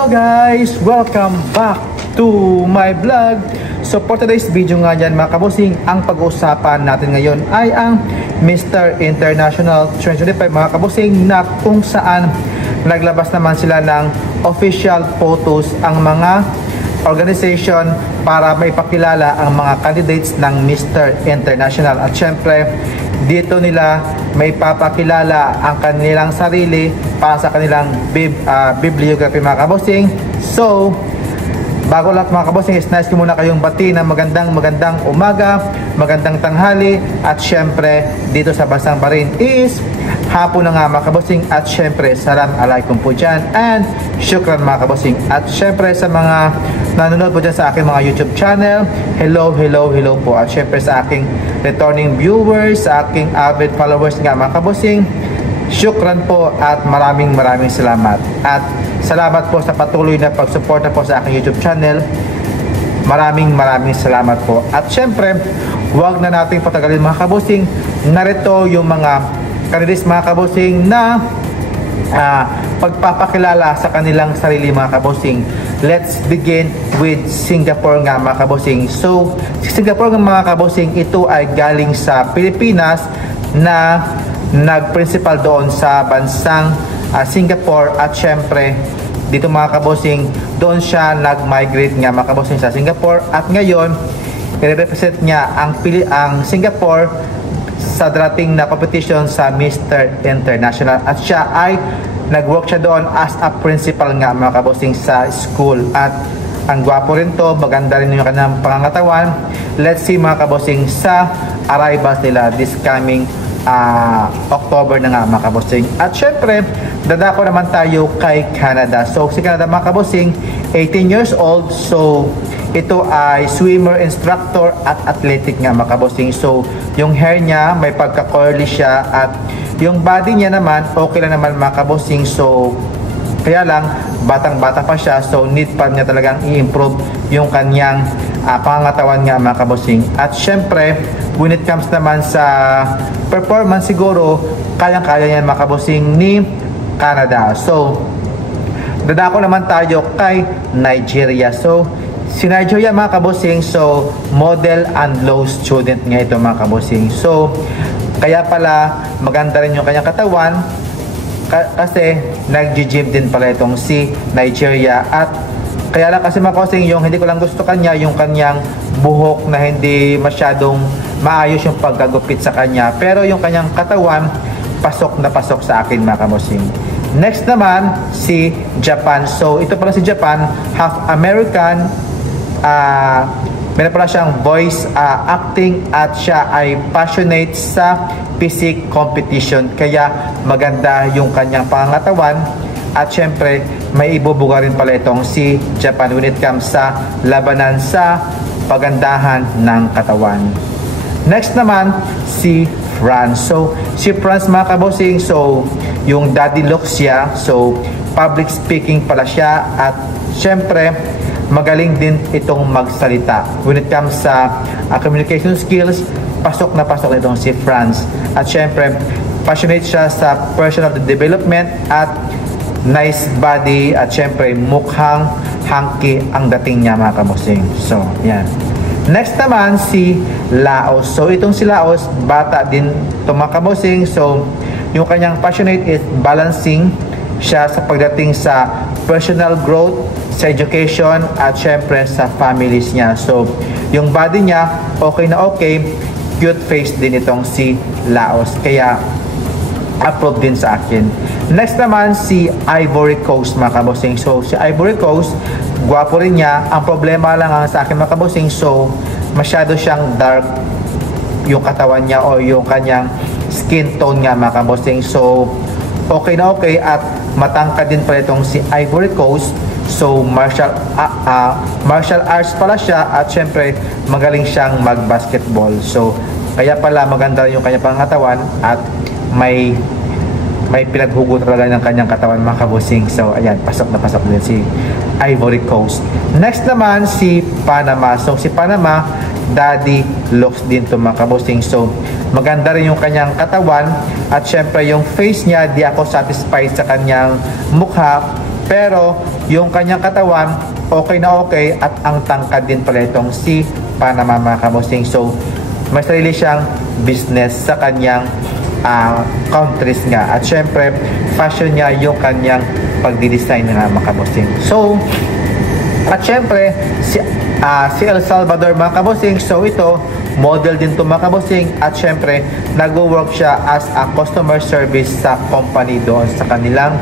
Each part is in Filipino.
Hello guys! Welcome back to my vlog. So for today's video nga dyan mga kabosing, ang pag-uusapan natin ngayon ay ang Mr. International 2025 mga kabosing, na kung saan naglabas naman sila ng official photos ang mga organization para maipakilala ang mga candidates ng Mr. International. At syempre, dito nila may papakilala ang kanilang sarili para sa kanilang bibliography mga kabosing. So, bago lahat mga kabosing, is nice ko muna kayong bati ng magandang umaga, magandang tanghali, at syempre dito sa Bansang Bahrain is hapon na nga mga kabosing. At syempre salam alaikum po dyan and syukran mga kabosing. At syempre sa mga nanonood po dyan sa aking mga YouTube channel, hello po. At syempre sa aking returning viewers, sa aking avid followers nga mga kabosing, syukran po at maraming salamat. At salamat po sa patuloy na pagsuporta po sa aking YouTube channel. Maraming salamat po. At syempre, huwag na nating patagalin mga kabosing. Narito yung mga candidates mga kabosing na pagpapakilala sa kanilang sarili mga kabosing. Let's begin with Singapore nga mga kabosing. So, si Singapore nga mga kabosing, ito ay galing sa Pilipinas na nag-principal doon sa bansang Singapore. At syempre dito mga kabosing, doon siya nag-migrate nga mga kabosing sa Singapore. At ngayon, i-represent niya ang Singapore sa dating na competition sa Mr. International. At siya ay nag-work siya doon as a principal nga mga kabosing sa school. At ang gwapo rin to, maganda rin yung kanyang pangangatawan. Let's see mga kabosing sa arrivals nila this coming October na nga mga kabosing. At syempre, dadako naman tayo kay Canada. So si Canada mga kabosing, 18 years old. So ito ay swimmer instructor at athletic nga mga kabosing. So yung hair niya may pagka-curly siya, at yung body niya naman okay lang naman mga kabosing. So kaya lang batang-bata pa siya, so need pa niya talagang i-improve yung kanyang pangangatawan nga mga kabosing. At syempre, when it comes naman sa performance, siguro kayang-kaya yan mga kabosing ni Canada. So dadako naman tayo kay Nigeria. So si Nigeria mga kabosing, so model and law student nga ito mga kabosing. So kaya pala maganda rin yung kanyang katawan, kasi nag-gym din pala itong si Nigeria. At kaya lang kasi mga kabosing, yung hindi ko lang gusto kanya, yung kanyang buhok na hindi masyadong maayos yung pagkagupit sa kanya. Pero yung kanyang katawan, pasok na pasok sa akin mga kabosing. Next naman, si Japan. So ito pala si Japan, half American, meron pala siyang voice acting, at siya ay passionate sa physique competition. Kaya maganda yung kanyang pangangatawan. At syempre may ibubuga rin pala itong si Japan when it comes sa labanan sa pagandahan ng katawan. Next naman, si France. So si France mga kabosing, so yung daddy looks siya, so public speaking pala siya. At syempre magaling din itong magsalita. When it comes sa communication skills, pasok na pasok itong si France. At syempre passionate siya sa personal development at nice body. At syempre mukhang hangki ang dating niya mga kabosing. So yan. Next naman si Laos. So itong si Laos, bata din itong mga kabosing. So yung kanyang passionate is balancing siya sa pagdating sa personal growth, sa education, at syempre sa families niya. So yung body niya okay na okay, cute face din itong si Laos, kaya approve din sa akin. Next naman si Ivory Coast mga kabosing. So si Ivory Coast, gwapo rin niya. Ang problema lang sa akin mga kabosing, so masyado siyang dark yung katawan niya o yung kanyang skin tone nga mga kabosing. So okay na okay, at matangkad din pala itong si Ivory Coast. So martial arts pala siya, at syempre magaling siyang mag-basketball. So kaya pala maganda yung kanyang pangatawan, at may pinaghugot talaga ng kanyang katawan mga kabosing. So ayan, pasok na pasok din si Ivory Coast. Next naman si Panama. So si Panama, daddy looks din to mga kabosing. So maganda rin yung kanyang katawan, at syempre yung face niya, di ako satisfied sa kanyang mukha, pero yung kanyang katawan okay na okay at ang tangkad din pala itong si Panama mga kabosing. So may sarili siyang business sa kanyang countries nga. At syempre, fashion niya yung kanyang pagdidesign nga mga kabosing. So, at syempre, si El Salvador mga kabosing, so ito, model din to mga kabosing. At syempre, nag-work siya as a customer service sa company doon sa kanilang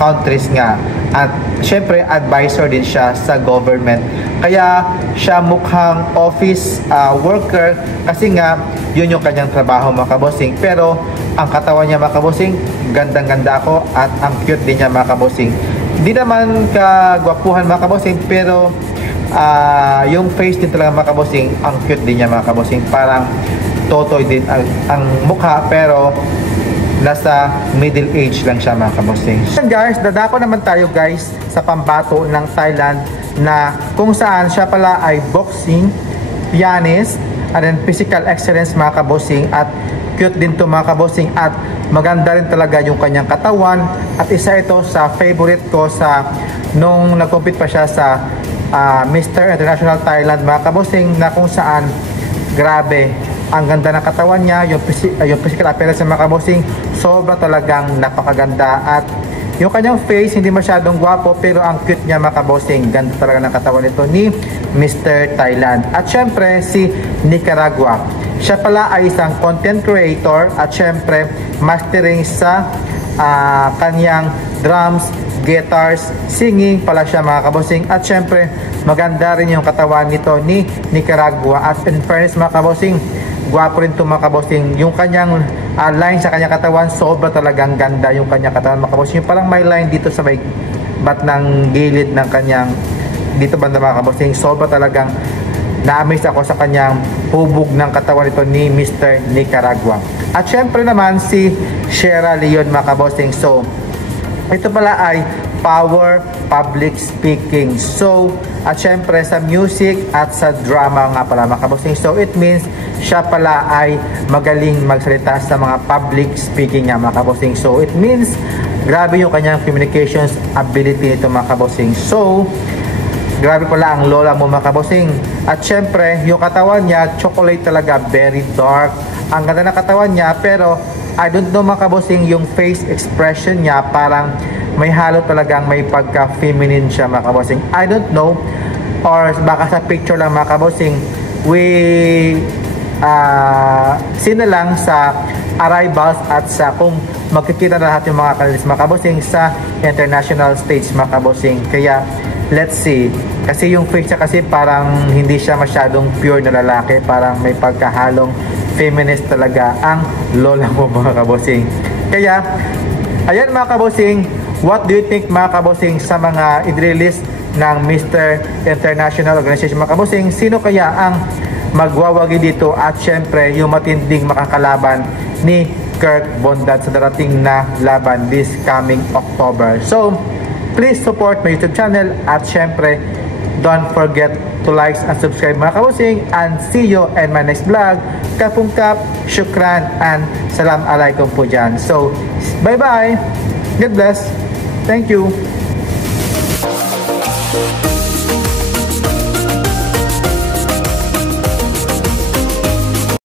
countries nga. At syempre, advisor din siya sa government. Kaya siya mukhang office worker kasi nga yun yung kanyang trabaho mga kabosing. Pero ang katawan niya mga kabosing, gandang-ganda ako at ang cute din niya mga kabosing. Hindi naman kagwapuhan mga kabosing, pero yung face din talaga mga kabosing, ang cute din niya mga kabosing. Parang totoy din ang mukha, pero nasa middle age lang siya mga kabosing. Guys, dadako naman tayo guys sa pambato ng Thailand na kung saan siya pala ay boxing, pianist, and then physical excellence mga kabosing, at cute din to mga kabosing, at maganda rin talaga yung kanyang katawan, at isa ito sa favorite ko sa nung nag-compete pa siya sa Mr. International Thailand mga kabosing, na kung saan grabe ang ganda ng katawan niya, yung physical appearance ng mga kabosing, sobra talagang napakaganda. At yung kanyang face, hindi masyadong gwapo, pero ang cute niya mga kabosing. Ganda talaga ng katawan nito ni Mr. Thailand. At syempre, si Nicaragua. Siya pala ay isang content creator at syempre, mastering sa kanyang drums, guitars, singing pala siya mga kabosing. At syempre, maganda rin yung katawan nito ni Nicaragua. At in fairness mga kabosing, gwapo rin ito mga kabosing. Yung kanyang line sa kanyang katawan, sobra talagang ganda yung kanyang katawan mga kabosing. Yung parang may line dito sa may bat ng gilid ng kanyang dito banda mga kabosing. Sobra talagang na-amaze ako sa kanyang hubog ng katawan nito ni Mr. Nicaragua. At syempre naman si Sierra Leone mga kabosing. So ito pala ay power public speaking. So at syempre sa music at sa drama nga pala mga kabosing. So it means siya pala ay magaling magsalita sa mga public speaking nga mga kabosing. So it means grabe yung kanyang communications ability nito mga kabosing. So grabe pala ang lola mo mga kabosing. At syempre yung katawan niya chocolate talaga, very dark. Ang ganda ng katawan niya, pero I don't know mga kabosing, yung face expression niya parang may halo talagang may pagka-feminine siya mga kabosing. I don't know, or baka sa picture lang mga kabosing, sino lang sa arrivals at sa kung magkikita na lahat yung mga kanalis mga kabosing sa international stage mga kabosing. Kaya let's see, kasi yung face niya kasi parang hindi siya masyadong pure na lalaki, parang may pagkahalong feminist talaga ang lola mo mga kabosing. Kaya ayan mga kabosing, what do you think mga kabosing sa mga i-release ng Mr. International Organization mga kabosing? Sino kaya ang magwawagi dito? At syempre yung matinding makakalaban ni Kirk Bondad sa darating na laban this coming October. So please support my YouTube channel, at syempre don't forget to like and subscribe mga kabosing, and see you in my next vlog. Kapungkap, syukran, and salam alaikum po dyan. So bye bye, God bless, thank you.